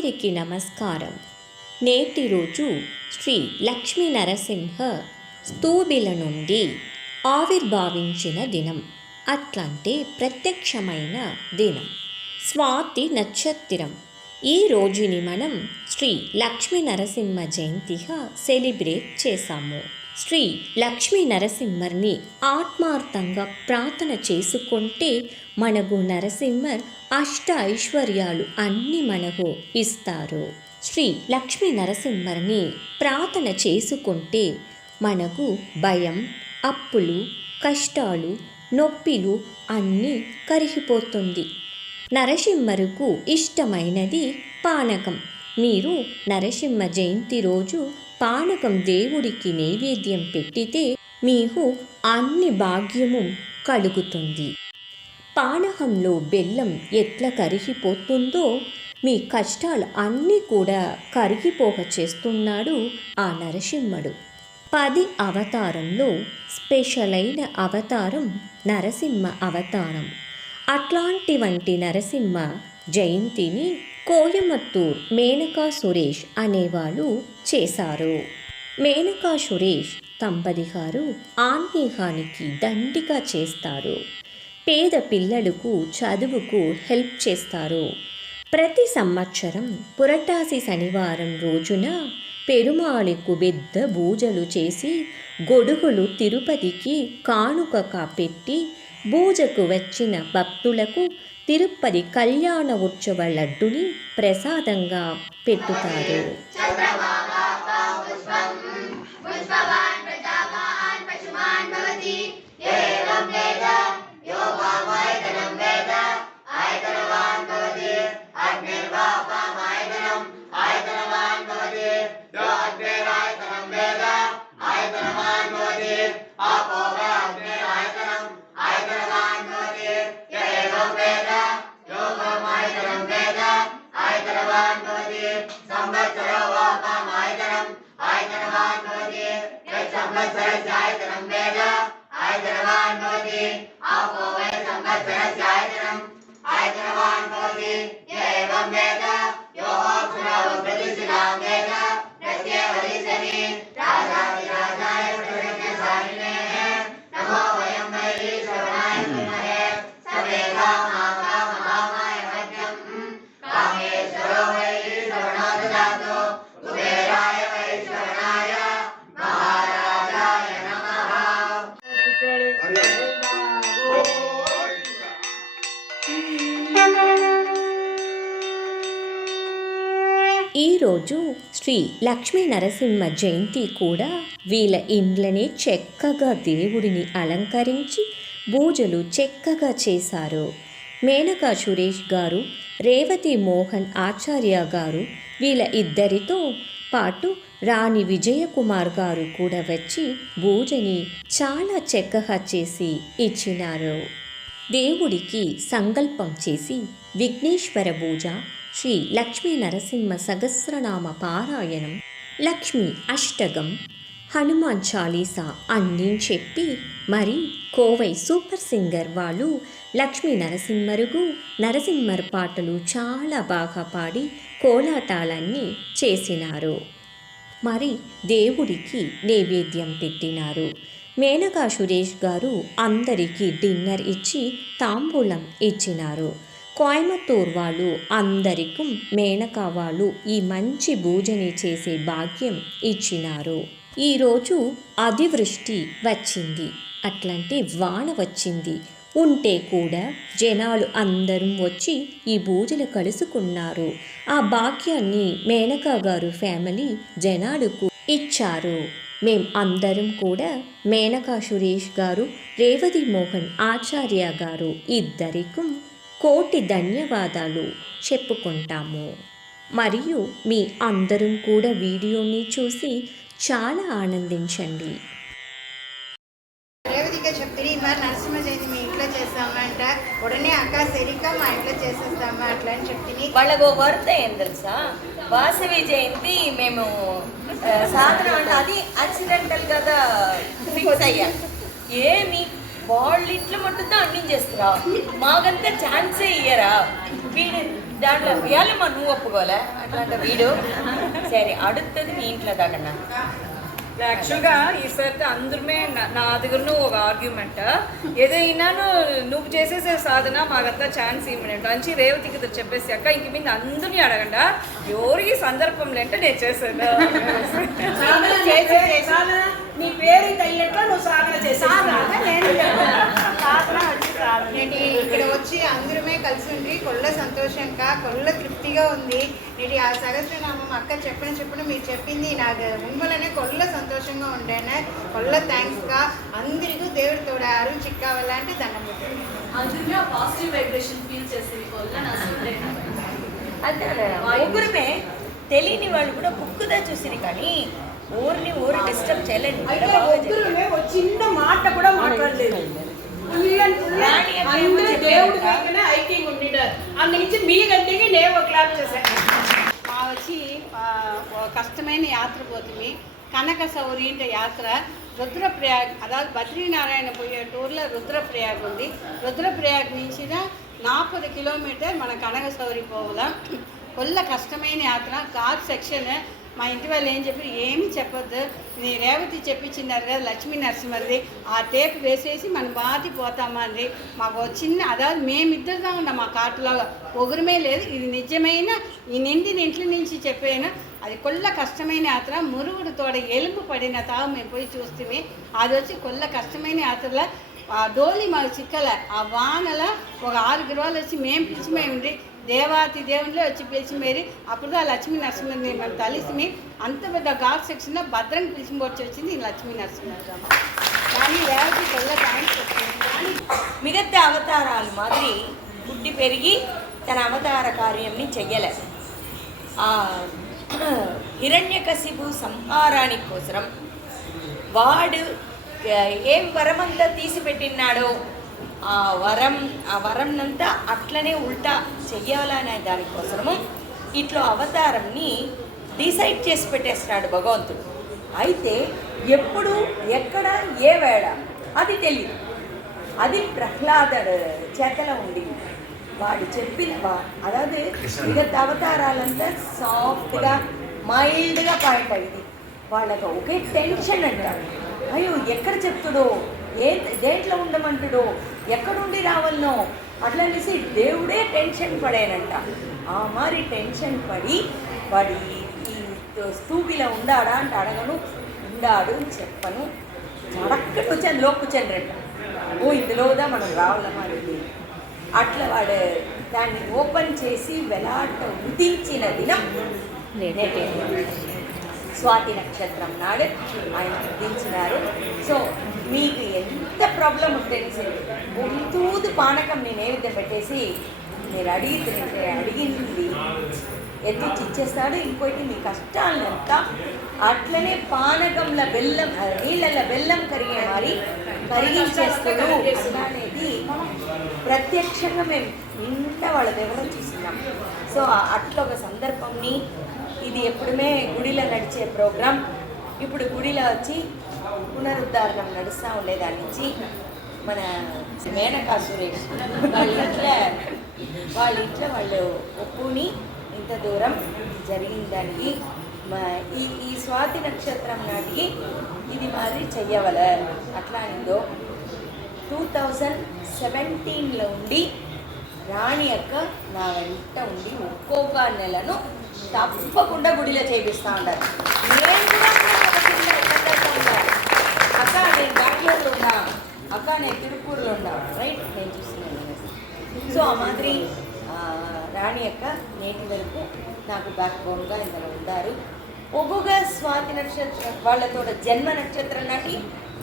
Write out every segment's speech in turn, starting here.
అందరికీ నమస్కారం. నేటి రోజు శ్రీ లక్ష్మీ నరసింహ స్తూబిల నుండి ఆవిర్భావించిన దినం, అట్లాంటి ప్రత్యక్షమైన దినం స్వాతి నక్షత్రం. ఈ రోజుని మనం శ్రీ లక్ష్మీ నరసింహ జయంతిగా సెలబ్రేట్ చేశాము. శ్రీ లక్ష్మీ నరసింహర్ని ఆత్మార్థంగా ప్రార్థన చేసుకుంటే మనకు నరసింహర్ అష్ట ఐశ్వర్యాలు అన్నీ మనకు ఇస్తారు. శ్రీ లక్ష్మీ నరసింహర్ని ప్రార్థన చేసుకుంటే మనకు భయం, అప్పులు, కష్టాలు, నొప్పిలు అన్నీ కరిగిపోతుంది. నరసింహరుకు ఇష్టమైనది పానకం. మీరు నరసింహ జయంతి రోజు పానకం దేవుడికి నైవేద్యం పెట్టితే మీకు అన్ని భాగ్యము కలుగుతుంది. పానకంలో బెల్లం ఎట్లా కరిగిపోతుందో మీ కష్టాలు అన్నీ కూడా కరిగిపోక చేస్తున్నాడు ఆ నరసింహుడు. 10 అవతారంలో స్పెషల్ అయిన అవతారం నరసింహ అవతారం. అట్లాంటి నరసింహ జయంతిని కోయంబత్తూర్ మేనకా సురేష్ అనేవాళ్ళు చేశారు. మేనకా సురేష్ దంపతి గారు ఆన్మీకానికి దండిగా చేస్తారు. పేద పిల్లలకు చదువుకు హెల్ప్ చేస్తారు. ప్రతి సంవత్సరం పురటాసి శనివారం రోజున పెరుమాళికు పెద్ద పూజలు చేసి గొడుగులు తిరుపతికి కానుకగా పెట్టి పూజకు వచ్చిన భక్తులకు తిరుపతి కళ్యాణ ఉత్సవ లడ్డుని ప్రసాదంగా పెట్టుతారు. ఈరోజు శ్రీ లక్ష్మీ నరసింహ జయంతి కూడా వీళ్ళ ఇండ్లనే చక్కగా దేవుడిని అలంకరించి పూజలు చక్కగా చేశారు. మేనకా సురేష్ గారు, రేవతి మోహన్ ఆచార్య గారు వీళ్ళ ఇద్దరితో పాటు రాణి విజయకుమార్ గారు కూడా వచ్చి పూజని చాలా చక్కగా చేసి ఇచ్చినారు. దేవుడికి సంకల్పం చేసి విఘ్నేశ్వర పూజ, శ్రీ లక్ష్మీ నరసింహ సహస్రనామ పారాయణం, లక్ష్మీ అష్టకం, హనుమాన్ చాలీసా అన్నీ చెప్పి మరి కోవై సూపర్ సింగర్ వాళ్ళు లక్ష్మీ నరసింహర్ పాటలు చాలా బాగా పాడి కోలాటాలన్నీ చేసినారు. మరి దేవుడికి నైవేద్యం పెట్టినారు. మేనకా సురేష్ గారు అందరికీ డిన్నర్ ఇచ్చి తాంబూలం ఇచ్చినారు. కోయంబత్తూర్ వాళ్ళు అందరికీ మేనకా వాళ్ళు ఈ మంచి పూజని చేసే భాగ్యం ఇచ్చినారు. ఈరోజు అతివృష్టి వచ్చింది, అట్లాంటి వాన వచ్చింది. ఉంటే కూడా జనాలు అందరం వచ్చి ఈ పూజలు కలుసుకున్నారు. ఆ భాగ్యాన్ని మేనకా గారు ఫ్యామిలీ జనాలకు ఇచ్చారు. మేం అందరం కూడా మేనకా సురేష్ గారు, రేవతి మోహన్ ఆచార్య గారు ఇద్దరికీ కోటి ధన్యవాదాలు చెప్పుకుంటాము. మరియు మీ అందరం కూడా వీడియోని చూసి చాలా ఆనందించండి. రేవతిగా చెప్తుంది, మరి నరసింహ జయంతి మీ ఇంట్లో చేస్తామంట, ఉడనే అక్క సరిగ్గా మా ఇంట్లో చేసేస్తామా అట్లా అని చెప్తుంది. వాళ్ళకు వర్త ఏం తెలుసా, వాసవి జయంతి మేము సాధన అంటే అది యాక్సిడెంటల్ కదా ఫిక్స్ అయ్యా. ఏమి వాళ్ళ ఇంట్లో మట్టుతో అందించేస్తారా, మాకంతా ఛాన్సే ఇయ్యరా. దాంట్లో ఏళ్ళమ్మా నువ్వు ఒప్పుకోలే అట్లాంటి వీడు. సరే அடுத்தது మీ ఇంట్లో దాకన్నా యాక్చువల్గా ఈసారి అందరమే నా దగ్గరను ఒక ఆర్గ్యుమెంట్ ఏదైనాను నువ్వు చేసేసే సాధన మాకంతా ఛాన్స్ ఇవ్వనంట అంచి రేవతికి చెప్పేసి అక్క ఇంక మీద అందరినీ అడగండా ఎవరికి సందర్భం లేంటే నేను చేశాను. నీ పేరు తగినట్లు నువ్వు సాధన చేసాను. నేను ఇక్కడ వచ్చి అందరమే కలిసి ఉండి కొల్ల సంతోషంగా కొల్ల తృప్తిగా ఉంది. నేను ఆ సహస్రనామం అక్క చెప్పిన మీరు చెప్పింది నాకు ఉమ్మలనే కొల్ల సంతోషంగా ఉండాను. కొల్ల థ్యాంక్స్గా అందరికీ దేవుడి తోడ అరువు చిక్కావాలంటే దండం పెట్టాను. అందుకే పాజిటివ్ వైబ్రేషన్ ఫీల్ చేసేది అంతే ముగ్గురమే తెలియని వాళ్ళు కూడా బుక్కుదా చూసిరు కానీ ఊరిని డిస్టర్బ్ చేయలేదు. చిన్న మాట కూడా మాట్లాడలేదు. దేవుడి పైన ఐక్యంగా ఉండినారు. అందునుంచి మీ గంటకి నేను ఒక క్లాప్ చేశాను. మా వచ్చి కష్టమైన యాత్ర పోతుంది. కనక సౌరీంట యాత్ర రుద్రప్రయాగ్ అதாவது బద్రీనారాయణ పోయే టూర్లో రుద్రప్రయాగ్ ఉంది. రుద్రప్రయాగ్ నుంచి 40 కిలోమీటర్ మన కనక సౌరి పోవడం. కొల్ల కష్టమైన యాత్ర. ఘాట్ సెక్షన్ మా ఇంటి వాళ్ళు ఏం చెప్పి ఏమీ చెప్పొద్దు, నీ రేవతి చెప్పించినారు కదా లక్ష్మీ నరసింహది ఆ టేప్ వేసేసి మనం బాతి పోతామా అండి. మాకు చిన్న అதாவது మేమిద్దరుగా ఉన్నాం మా కాటులాగా పొగురమే లేదు. ఇది నిజమైన ఈ నిండిన ఇంట్ల నుంచి చెప్పాను. అది కొల్ల కష్టమైన యాత్ర. మురుగుడు తోడ ఎలుపు పడిన తావు మేము పోయి చూస్తే అది వచ్చి కొల్ల కష్టమైన యాత్రలో ఆ డోలి మాకు చిక్కల ఆ వానల ఒక 6 గిరవాలు వచ్చి మేము పిలిచిమేయండి దేవాతి దేవునిలో వచ్చి పిలిచిమేరి అప్పుడు ఆ లక్ష్మీ నరసింహని మేము తలిసిమి అంత పెద్ద ఘాట్ సెక్షన్లో భద్రంగా పిలిచిపోవచ్చు వచ్చింది ఈ లక్ష్మీ నరసింహ. కానీ రేవతి కొల్ల థ్యాంక్స్ వచ్చింది. కానీ మిగతా అవతారాలు మాదిరి పుట్టి పెరిగి తన అవతార కార్యంని చెయ్యలే. హిరణ్యకశిపు సంహారానికి కోసరం వాడు ఏం వరమంతా తీసిపెట్టినాడో ఆ వరంనంతా అట్లనే ఉల్టా చెయ్యాలనే దానికోసము ఇట్లా అవతారంని డిసైడ్ చేసి పెట్టేస్తున్నాడు భగవంతుడు. అయితే ఎప్పుడు ఎక్కడ ఏ వేళ అది తెలియదు. అది ప్రహ్లాదుడు చేతలో ఉంది. వాడు చెప్పిన అதாவது మిగతా అవతారాలంతా సాఫ్ట్గా మైల్డ్గా పాయింట్ అయింది. వాళ్ళకి ఒకే టెన్షన్ అంటారు. అయ్యో ఎక్కడ చెప్తుడో దేంట్లో ఉండమంటుడో ఎక్కడుండి రావాలనో అట్లా అనేసి దేవుడే టెన్షన్ పడేనంట. ఆ మరి టెన్షన్ పడి వాడి ఈ స్తూపిలో ఉండాడా అంటే అడగను ఉండాడు చెప్పను అడక్కడి వచ్చాను లోపుచండ్రంట. ఓ ఇందులోదా మనం రావాలమ్మా ఇది అట్లా వాడు దాన్ని ఓపెన్ చేసి వెలాట ఉదించిన దినం నేనే స్వాతి నక్షత్రం నాడు ఆయన ఉదించినారు. సో మీకు ఎంత ప్రాబ్లం ఉంటే తూదు పానకం నేను నైవేద్యం పెట్టేసి మీరు అడిగింది ఎత్తిచ్చి ఇచ్చేస్తాడు. ఇంకోటి మీ కష్టాలంతా అట్లనే పానకంలో బెల్లం నీళ్ళల్లో బెల్లం కరిగే మరి కరిగించేస్తాడు అనేది ప్రత్యక్షంగా మేము నిండా వాళ్ళ దగ్గర చూస్తున్నాం. సో అట్లా ఒక సందర్భంని ఇది ఎప్పుడుమే గుడిలో నడిచే ప్రోగ్రాం. ఇప్పుడు గుడిలో వచ్చి పునరుద్ధారణం నడుస్తూ ఉండేదాని నుంచి మన మేనకా సురేష్ వాళ్ళ ఇంట్లో వాళ్ళు ఒప్పుని ఇంత దూరం జరిగిన దానికి ఈ స్వాతి నక్షత్రం నాటికి ఇది మాదిరి చెయ్యవల అట్లా అయిందో 2017లో ఉండి రాణి అక్క నా వెంట ఉండి ఒక్కొక్క నెలను తప్పకుండా గుడిలో చేపిస్తూ ఉంటారు. నేను కూడా అక్క నేను బెంగళూరులో ఉన్నా, అక్క నేను తిరుపూర్లో ఉన్నా, రైట్ నేను చూస్తున్నాను. సో ఆ మాదిరి రాణి అక్క నేటి వరకు నాకు బ్యాక్ బోన్గా ఇందులో ఉంటారు. ఒక్కొక్క స్వాతి నక్షత్రం వాళ్ళతో జన్మ నక్షత్రం నాటి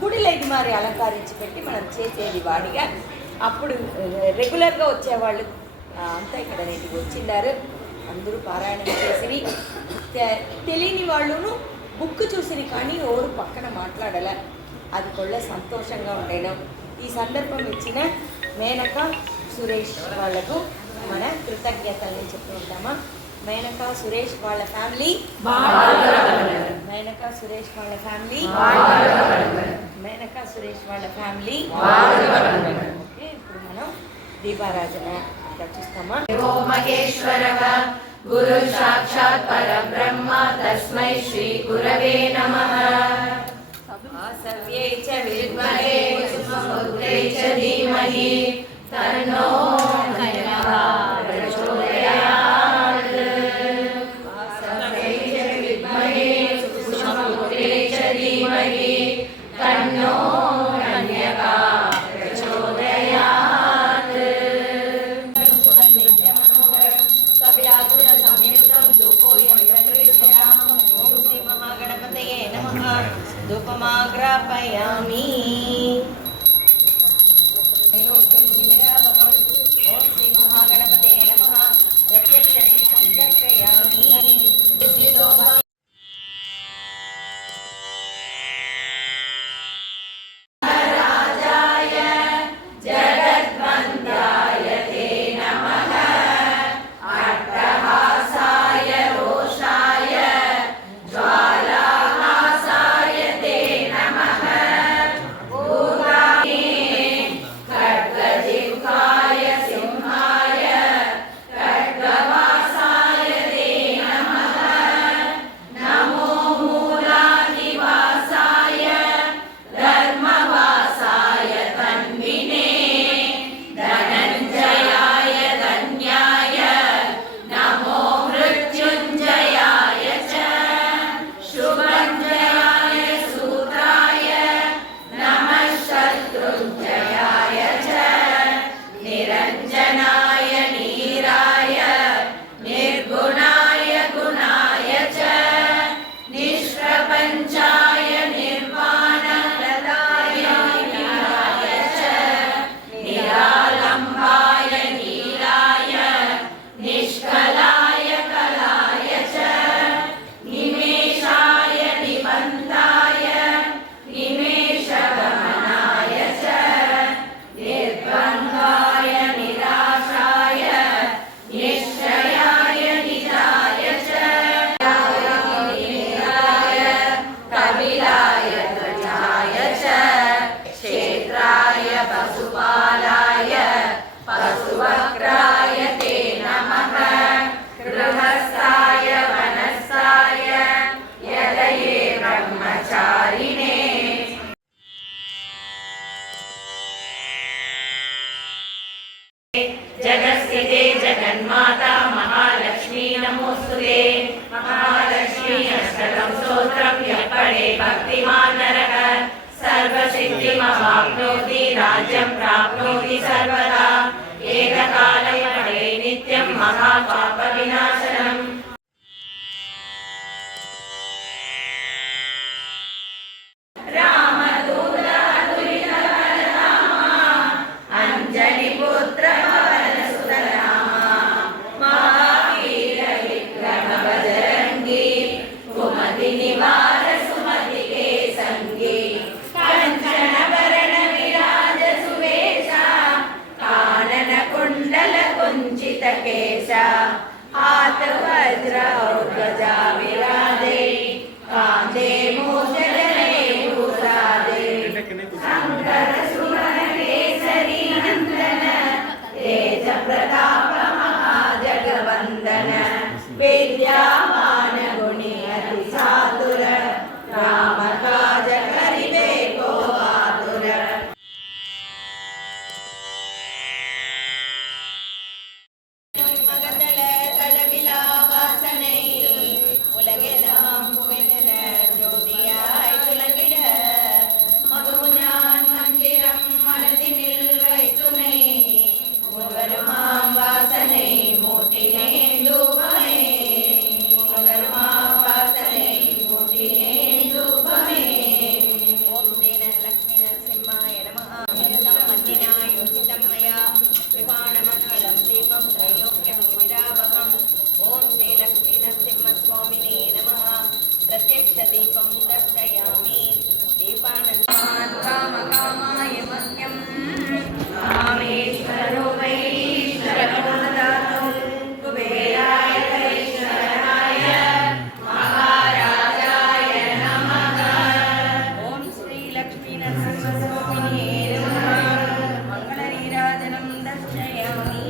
గుడిలో ఇది మరి అలంకరించి పెట్టి మనం చేసేది వాడిగా. అప్పుడు రెగ్యులర్గా వచ్చేవాళ్ళు అంతా ఇక్కడ నేటికి వచ్చిండారు. అందరూ పారాయణం చేసిరి. తెలియని వాళ్ళును బుక్ చూసిరి కానీ ఎవరు పక్కన మాట్లాడాల. అది కూడా సంతోషంగా ఉండేను. ఈ సందర్భం ఇచ్చిన మేనక సురేష్ వాళ్లకు మన కృతజ్ఞతల్ని చెప్పుకుంటామా. మేనక సురేష్ వాళ్ళ ఫ్యామిలీ, మేనక సురేష్ వాళ్ళ ఫ్యామిలీ, మేనక సురేష్ వాళ్ళ ఫ్యామిలీ. ఇప్పుడు మనం దీపారాధన దర్శిస్తామా. ఓ మహేశ్వరః గురు సాక్షాత్ పరబ్రహ్మ తస్మై శ్రీ గురవే నమః. వాసవ్యై చ విద్మహే సుమపుత్రై చ ధీమహి తన్నో హనుమః ప్రచోదయాత్. వాసవ్యై చ విద్మహే సుమపుత్రై చ ధీమహి తన్నో హనుమః ప్రచోదయాత్. కవ్యాకృత సంయుక్తం ధూపోయం ప్రతిష్ఠితాం. ఓం శ్రీ మహాగణపతయే నమః. ధూపమాగ్రాపయామి. ఓం శ్రీ మహాగణపతయే నమః. ప్రత్యక్ష దీపం దర్శయామి. जगत्स्थिते जगन्माता महालक्ष्मी नमोस्तुते. महालक्ष्मी अष्टकं स्तोत्रं यः पठे भक्तिमान् नरः सर्वसिद्धिमवाप्नोति राज्यं प्राप्नोति सर्वदा. एककालं पठे नित्यं महापापविनाशनम्. केश हाथ वज्र और ध्वजा विराजे कांधे मूषजने भूषादे. शंकर सुवन केसरी नंदन तेज प्रताप महाजगवंदन. विद्यावान गुणी अति चातुर राम काज करिबे को आतुर. ओम श्री लक्ष्मी नरसिंह स्वामिने नमः. प्रत्यक्ष दीपं दर्शयामि. दीपानन्दात् कामकामाय मह्यं कामेश्वरो वै शरणदातो कुबेराय वैश्वराय महाराजाय नमः. ओम श्री लक्ष्मी नरसिंह स्वामिने नमः. मंगलनीराजनं दर्शयामि.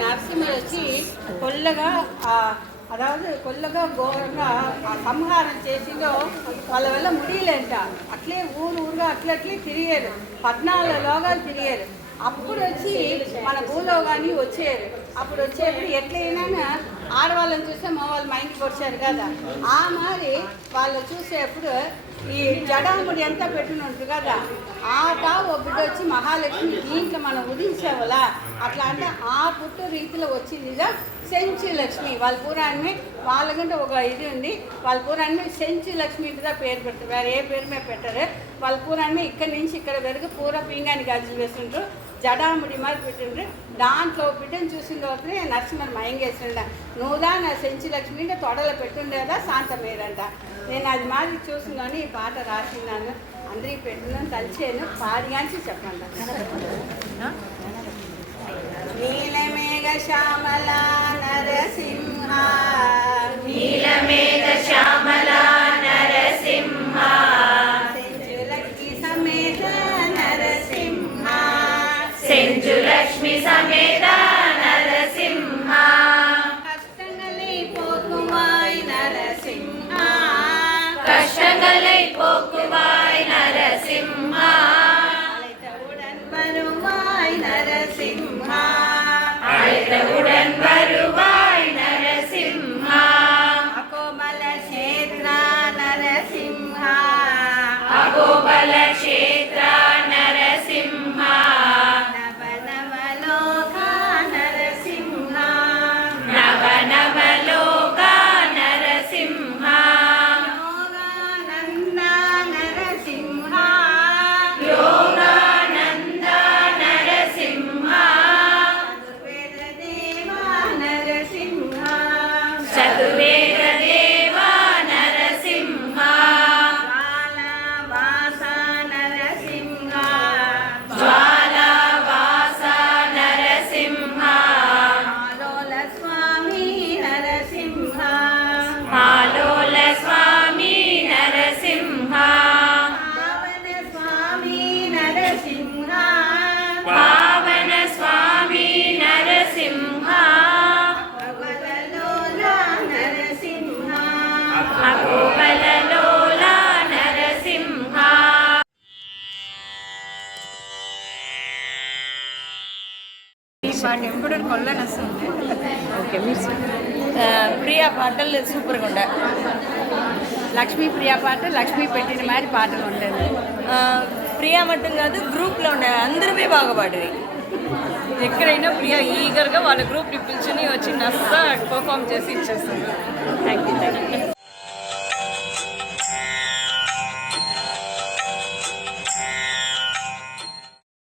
నరసింహుడు వచ్చి కొల్లగా అதாவது కొల్లగా ఘోరంగా ఆ సంహారం చేసిందో వాళ్ళ వల్ల ముడియలేంట. అట్లే ఊరుగా అట్లట్లే తిరిగారు, 14 లోకాలు తిరిగారు. అప్పుడు వచ్చి మన భూలోకాన్ని వచ్చారు. అప్పుడు వచ్చేప్పుడు ఎట్లయినా ఆడవాళ్ళని చూస్తే మా వాళ్ళు మైండ్కి వచ్చారు కదా, ఆ మరి వాళ్ళు చూసేప్పుడు ఈ జడాముడి ఎంత పెట్టునుంటారు కదా, ఒక బిడ్డ వచ్చి మహాలక్ష్మి దీంట్లో మనం ఉదించేవలా అట్లా అంటే ఆ పుట్టు రీతిలో వచ్చిందిగా సెంచు లక్ష్మి. వాళ్ళ పురాణమే వాళ్ళకంటే ఒక ఇది ఉంది, వాళ్ళ పురాణమే సెంచు లక్ష్మి మీద పేరు పెడతారు, వేరే ఏ పేరు మీద పెట్టారు. వాళ్ళ పురాణమే ఇక్కడి నుంచి ఇక్కడ వరకు పూర పింగానికి గజ్జలు వేస్తుంటారు, జడాముడి మరి పెట్టిండ్రు. దాంట్లో బిడ్డను చూసిన తర్వాతనే నరసింహన్ మయంగేసిండ. నువ్వుదా నా సెంచు లక్ష్మి అంటే తొడలో పెట్టుండేదా శాంతమేరంట. నేను అది మాది చూసిందని ఈ పాట రాసినాను, అందరికి పెట్టినాను, తలిచాను, పాడిగాంచి చెప్పండి. నీలమేఘ శ్యామల నరసింహ, నీలమేఘ శ్యామల నరసింహ, సెంచు సమేత నరసింహ కష్టங்களை போக்குவாய் நரசிம்ஹ கஷ்டங்களை போக்குவாய் நரசிம்ஹ அழைத்தவுடன் வருவாய் நரசிம்ஹ அழைத்தவுடன் வருவாய் நரசிம்ஹ அகோபல க்ஷேத்ர நரசிம்ஹ அகோபல க்ஷேத்ர நரசிம்ஹ நவநவலோக நரசிம்ஹ நவநவலோக நரசிம்ஹ யோகானந்த நரசிம்ஹ யோகானந்த நரசிம்ஹ வேத தேவா நரசிம்ஹ சதுர்வேத தேவா நரசிம்ஹ வாலவாச நரசிம்ஹ జ్వాలావాస నరసింహ ஆலோல சுவாமி நரசிம்ஹ మాలోల స్వామి నరసింహ పావన స్వామి నరసింహ పావన స్వామి నరసింహ భగవదలోల నరసింహ అగోబలలోల నరసింహ పాట ఎప్పుడు కొల్లని వస్తుంది. ప్రియా పాటలు సూపర్గా ఉండే లక్ష్మీ ప్రియా పాట లక్ష్మీ పెట్టిన மாதிரி పాటలు ఉండేది. ప్రియా మట్టం కాదు గ్రూప్లో ఉండే అందరమే బాగా పాడేది. ఎక్కడైనా ప్రియా ఈగర్గా వాళ్ళ గ్రూప్ని పిలిచుని వచ్చి నస్సా పర్ఫామ్ చేసి ఇచ్చేస్తుంది. Thank you.